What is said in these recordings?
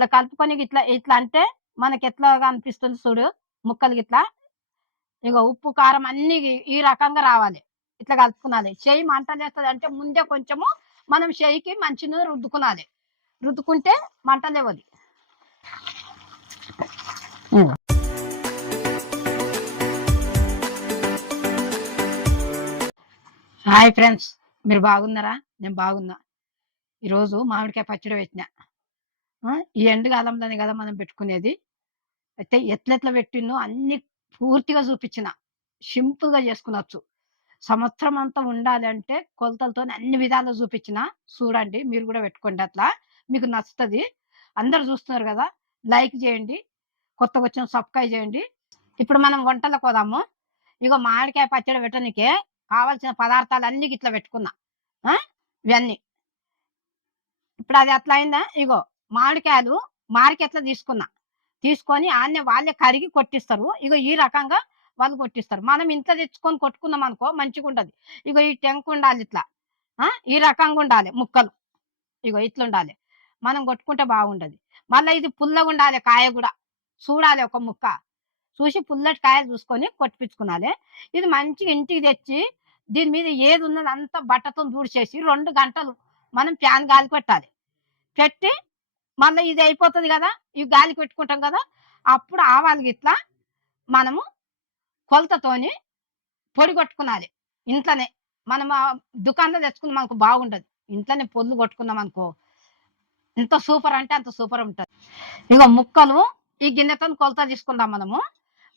ఇట్లా కలుపుకొని ఇట్లా ఇట్లా అంటే మనకి ఎట్లాగా అనిపిస్తుంది చూడు ముక్కలు గిట్లా. ఇగో ఉప్పు కారం అన్ని ఈ రకంగా రావాలి. ఇట్లా కలుపుకునాలి. చెయ్యి మంట లేస్తుంది అంటే ముందే కొంచెము మనం చెయ్యికి మంచి నూనె రుద్దుకునాలి. రుద్దుకుంటే మంట లేవది. హాయ్ ఫ్రెండ్స్, మీరు బాగున్నారా? నేను బాగున్నా. ఈరోజు మామిడికాయ పచ్చడి పెట్టిన. ఈ ఎండుకాలంలోనే కదా మనం పెట్టుకునేది. అయితే ఎట్లెట్లా పెట్టినో అన్ని పూర్తిగా చూపించిన. సింపుల్గా చేసుకునొచ్చు. సంవత్సరం అంతా ఉండాలి అంటే కొలతలతో అన్ని విధాలు చూపించిన. చూడండి, మీరు కూడా పెట్టుకోండి. అట్లా మీకు నచ్చుతుంది. అందరు చూస్తున్నారు కదా, లైక్ చేయండి. కొత్తగా వచ్చిన సబ్స్క్రైబ్ చేయండి. ఇప్పుడు మనం వంటలకు పోదాము. ఇగో మామిడికాయ పచ్చడి పెట్టడానికే కావాల్సిన పదార్థాలు అన్ని ఇట్లా పెట్టుకున్నా. ఇవన్నీ ఇప్పుడు అది అట్లా అయిందా. ఇగో మామిడికాయలు మార్కెట్లో తీసుకొని ఆన్నే వాళ్ళే కరిగి కొట్టిస్తారు. ఇగో ఈ రకంగా వాళ్ళు కొట్టిస్తారు. మనం ఇంట్లో తెచ్చుకొని కొట్టుకున్నాం అనుకో మంచిగా ఉండదు. ఇగో ఈ టెంక్ ఉండాలి ఇట్లా, ఈ రకంగా ఉండాలి ముక్కలు. ఇగో ఇట్లా ఉండాలి. మనం కొట్టుకుంటే బాగుండదు. మళ్ళీ ఇది పుల్లగా ఉండాలి. కాయ కూడా చూడాలి. ఒక ముక్క చూసి పుల్లటి కాయలు చూసుకొని కొట్టిపించుకునాలి. ఇది మంచిగా ఇంటికి తెచ్చి దీని మీద ఏది ఉన్నది అంతా బట్టతో దూడిచేసి 2 గంటలు మనం ప్యాన్ గాలి పెట్టాలి. పెట్టి మళ్ళీ ఇది అయిపోతుంది కదా, ఇవి గాలికి పెట్టుకుంటాం కదా, అప్పుడు ఆవాలు ఇట్లా మనము కొలతతోని పొడి కొట్టుకునాలి. ఇంట్లోనే మనం దుకాణంలో తెచ్చుకున్న మనకు బాగుండదు. ఇంట్లోనే పొల్లు కొట్టుకున్నాం అనుకో ఎంత సూపర్ అంటే అంత సూపర్ ఉంటుంది. ఇక ముక్కలు ఈ గిన్నెతో కొలత తీసుకుందాం.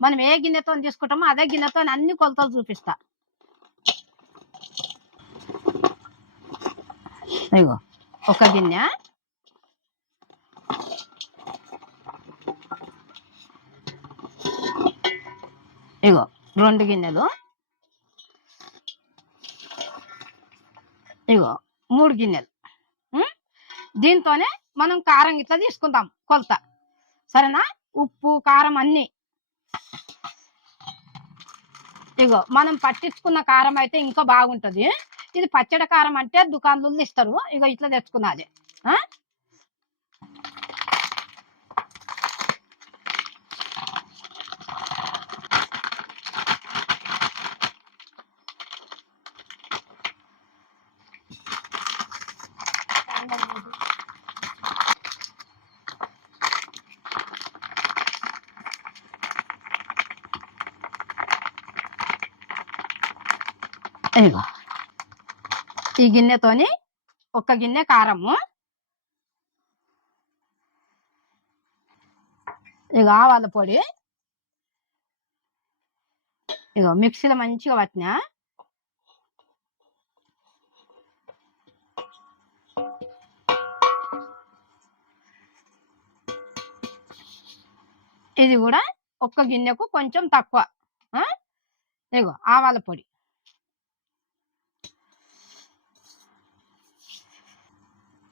మనం ఏ గిన్నెతో తీసుకుంటామో అదే గిన్నెతో అన్ని కొలతలు చూపిస్తా. ఇగో ఒక గిన్నె, ఇగో 2 గిన్నెలు, ఇగో 3 గిన్నెలు. దీంతోనే మనం కారం ఇట్లా తీసుకుందాం కొలత. సరేనా? ఉప్పు కారం అన్ని. ఇగో మనం పట్టించుకున్న కారం అయితే ఇంకా బాగుంటుంది. ఇది పచ్చడి కారం అంటే దుకాణాలు ఇస్తారు. ఇగో ఇట్లా తెచ్చుకున్నది. ఇగో ఈ గిన్నెతోని ఒక గిన్నె కారము, ఇక ఆవాల పొడి, ఇగో మిక్సీలో మంచిగా పట్టినా. ఇది కూడా ఒక్క గిన్నెకు కొంచెం తక్కువ. ఇగో ఆవాల పొడి,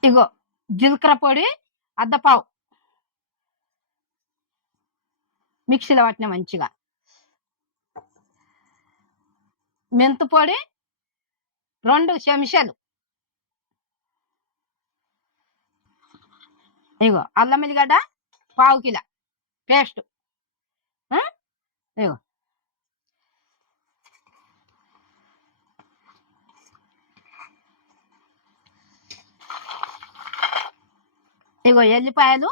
ఇగో జీలకర్ర పొడి అద్దపావు మిక్సీలో పట్టిన మంచిగా. మెంతు పొడి 2 చెంచాలు. ఇగో అల్లం ఎల్లిగడ్డ 1/2 కిలో పేస్ట్. ఇగో ఇగో ఎల్లిపాయలు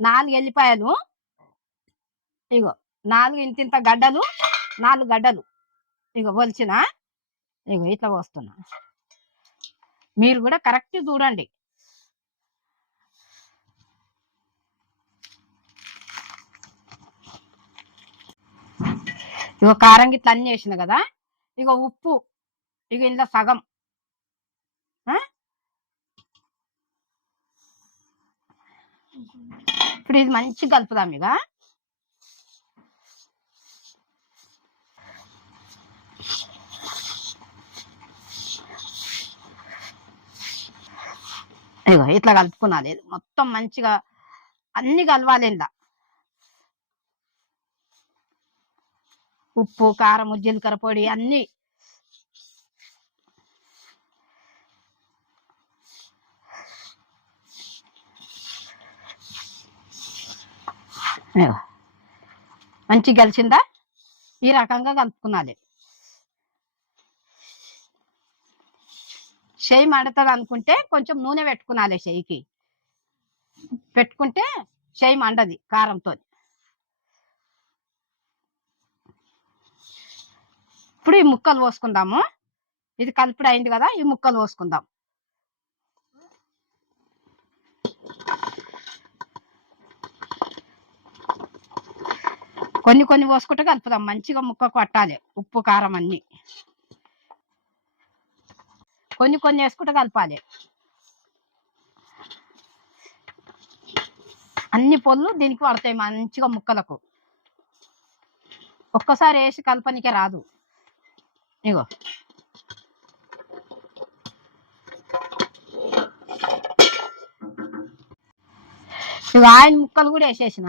4 ఎల్లిపాయలు. ఇగో 4 ఇంతింత గడ్డలు, 4 గడ్డలు. ఇగో ఒలిచిన. ఇగో ఇట్లా పోస్తున్నా. మీరు కూడా కరెక్ట్ చూడండి. ఇగో కారం గిట్ల అన్ని వేసిన కదా. ఇగో ఉప్పు ఇగో ఇందులో సగం. ఇప్పుడు ఇది మంచిగా కలుపుదాం. ఇగో ఇట్లా కలుపుకున్నది. మొత్తం మంచిగా అన్ని కలవాలి. ఇందా ఉప్పు కారము జీలకర్ర పొడి అన్ని. ఇగో మంచిగా కలిసిందా? ఈ రకంగా కలుపుకున్నది. చెయ్యి మండుతుంది అనుకుంటే కొంచెం నూనె పెట్టుకున్నాలి. చెయ్యికి పెట్టుకుంటే చెయ్యి మండది కారంతో. ఇప్పుడు ఈ ముక్కలు పోసుకుందాము. ఇది కలుపుడు అయింది కదా, ఈ ముక్కలు పోసుకుందాం. కొన్ని కొన్ని పోసుకుంటే కలుపుదాం. మంచిగా ముక్కకు పట్టాలి ఉప్పు కారం అన్ని. కొన్ని కొన్ని వేసుకుంటే కలపాలి. అన్ని పొల్లు దీనికి పడతాయి మంచిగా ముక్కలకు. ఒక్కసారి వేసి కలపనికే రాదు. ఇగో ఇవి ఆయన ముక్కలు కూడా వేసేసిన.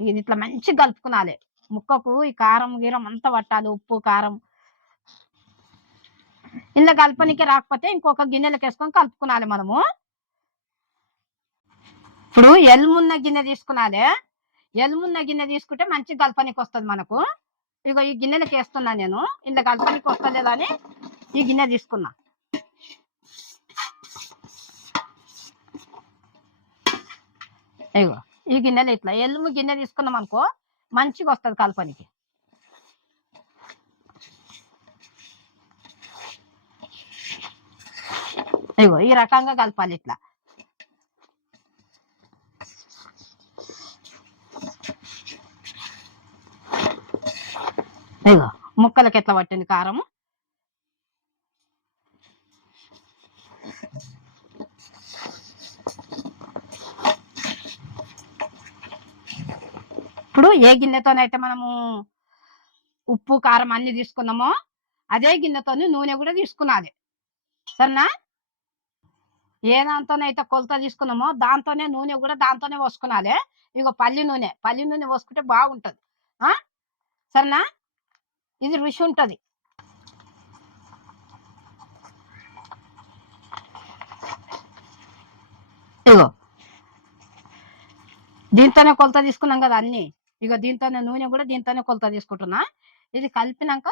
ఇది ఇట్లా మంచిగా కలుపుకునాలి. ముక్కకు ఈ కారం గీరం అంతా పట్టాలి, ఉప్పు కారం. ఇందులో కలపనికే రాకపోతే ఇంకొక గిన్నెలకు వేసుకొని కలుపుకునాలి మనము. ఇప్పుడు ఎల్మున్న గిన్నె తీసుకునాలి. ఎల్మున్న గిన్నె తీసుకుంటే మంచిగా కలపనికి వస్తుంది మనకు. ఇగో ఈ గిన్నెలకు వేస్తున్నా నేను. ఇందులో కలపనికి వస్తలేదని ఈ గిన్నె తీసుకున్నా. ఇగో ఈ గిన్నెలు ఇట్లా ఎల్ము గిన్నె తీసుకున్నాం అనుకో మంచిగా వస్తుంది కలపనికి. ఇగో ఈ రకంగా కలపాలి ఇట్లా. ఇగో ముక్కలకి ఎట్లా పట్టింది కారము. ఇప్పుడు ఏ గిన్నెతోనైతే మనము ఉప్పు కారం అన్ని తీసుకున్నామో అదే గిన్నెతోని నూనె కూడా తీసుకున్నది. సరేనా? ఏ దాంతోనైతే కొలత తీసుకున్నామో దాంతోనే నూనె కూడా దాంతోనే పోసుకున్నాలి. ఇగో పల్లి నూనె పోసుకుంటే బాగుంటది. సరేనా? ఇది రుచి ఉంటది. ఇగో దీంతోనే కొలత తీసుకున్నాం కదా అన్ని. ఇగో దీంతోనే నూనె కూడా దీంతోనే కొలత తీసుకుంటున్నా. ఇది కలిపినాక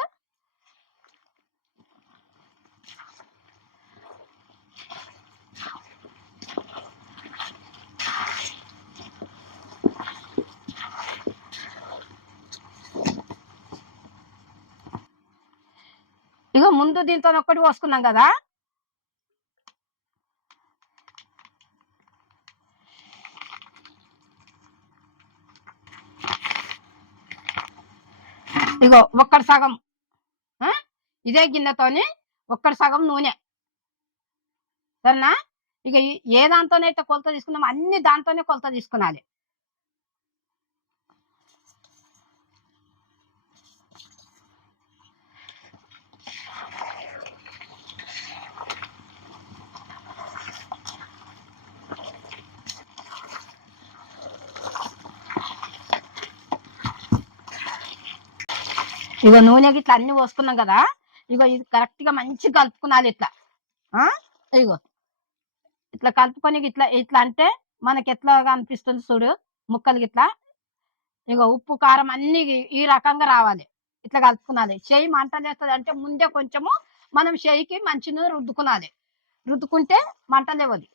ఇగో ముందు దీంతో ఒక్కటి పోసుకున్నాం కదా, ఇగో ఒక్కటి సగం ఇదే గిన్నెతోని ఒక్కటి సగం నూనె. సరేనా? ఇక ఏ దాంతోనైతే కొలత తీసుకున్నామో అన్ని దాంతోనే కొలత తీసుకున్నాలి. ఇగో నూనె ఇట్లా అన్ని పోసుకున్నాం కదా. ఇగో ఇది కరెక్ట్ గా మంచిగా కలుపుకున్నాలి ఇట్లా. ఇగో ఇట్లా కలుపుకొని ఇట్లా ఇట్లా అంటే మనకి ఎట్లాగా అనిపిస్తుంది చూడు ముక్కలు ఇట్లా. ఇగో ఉప్పు కారం అన్ని ఈ రకంగా రావాలి. ఇట్లా కలుపుకునాలి. చెయ్యి మంట లేస్తుంది అంటే ముందే కొంచెము మనం చెయ్యికి మంచిగా రుద్దుకునాలి. రుద్దుకుంటే మంట లేవది.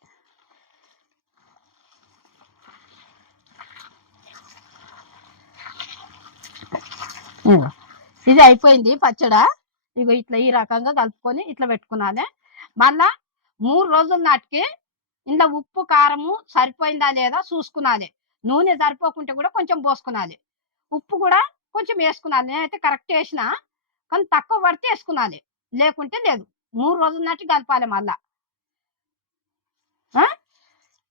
ఇది అయిపోయింది పచ్చడా. ఇగో ఇట్లా ఈ రకంగా కలుపుకొని ఇట్లా పెట్టుకున్నాలి. మళ్ళా 3 రోజుల నాటికి ఇంట్లో ఉప్పు కారము సరిపోయిందా లేదా చూసుకునాలి. నూనె సరిపోకుంటే కూడా కొంచెం పోసుకునాలి. ఉప్పు కూడా కొంచెం వేసుకునాలి. నేనైతే కరెక్ట్ వేసిన, కానీ తక్కువ పడితే వేసుకునాలి, లేకుంటే లేదు. 3 రోజుల నాటికి కలపాలి. మళ్ళా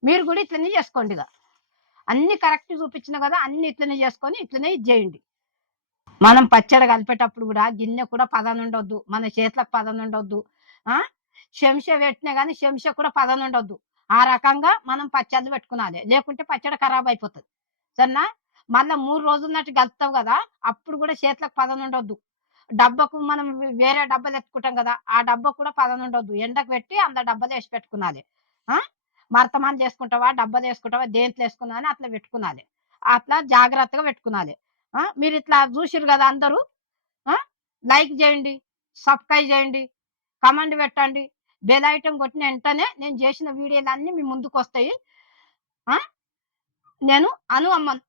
మీరు కూడా ఇట్లనే చేసుకోండి. ఇక అన్ని కరెక్ట్ చూపించిన కదా, అన్ని ఇట్లనే చేసుకొని ఇట్లనే ఇది చేయండి. మనం పచ్చడి కలిపేటప్పుడు కూడా గిన్నె కూడా పదన ఉండొద్దు, మన చేతులకు పదన ఉండొద్దు. చెంచా పెట్టినా కానీ చెంచా కూడా పదన ఉండొద్దు. ఆ రకంగా మనం పచ్చళ్ళు పెట్టుకునాలి, లేకుంటే పచ్చడి ఖరాబ్ అయిపోతుంది. సరేనా? మళ్ళీ 3 రోజుల నాటి కలుపుతావు కదా, అప్పుడు కూడా చేతులకు పదన ఉండొద్దు. డబ్బకు మనం వేరే డబ్బలు ఎత్తుకుంటాం కదా, ఆ డబ్బా కూడా పదన ఉండొద్దు. ఎండకు పెట్టి అంత డబ్బలు వేసి పెట్టుకునాలి. మరతమానం చేసుకుంటావా, డబ్బలు వేసుకుంటావా, దేంట్లో వేసుకున్నావు అని అట్లా పెట్టుకునాలి. అట్లా జాగ్రత్తగా పెట్టుకునాలి. మీరు ఇట్లా చూసిర్రు కదా అందరూ. ఆ! లైక్ చేయండి, సబ్స్క్రైబ్ చేయండి, కామెంట్ పెట్టండి. బెల్ ఐకాన్ కొట్టిన వెంటనే నేను చేసిన వీడియోలన్నీ మీ ముందుకొస్తాయి. ఆ! నేను అను అమ్మన్.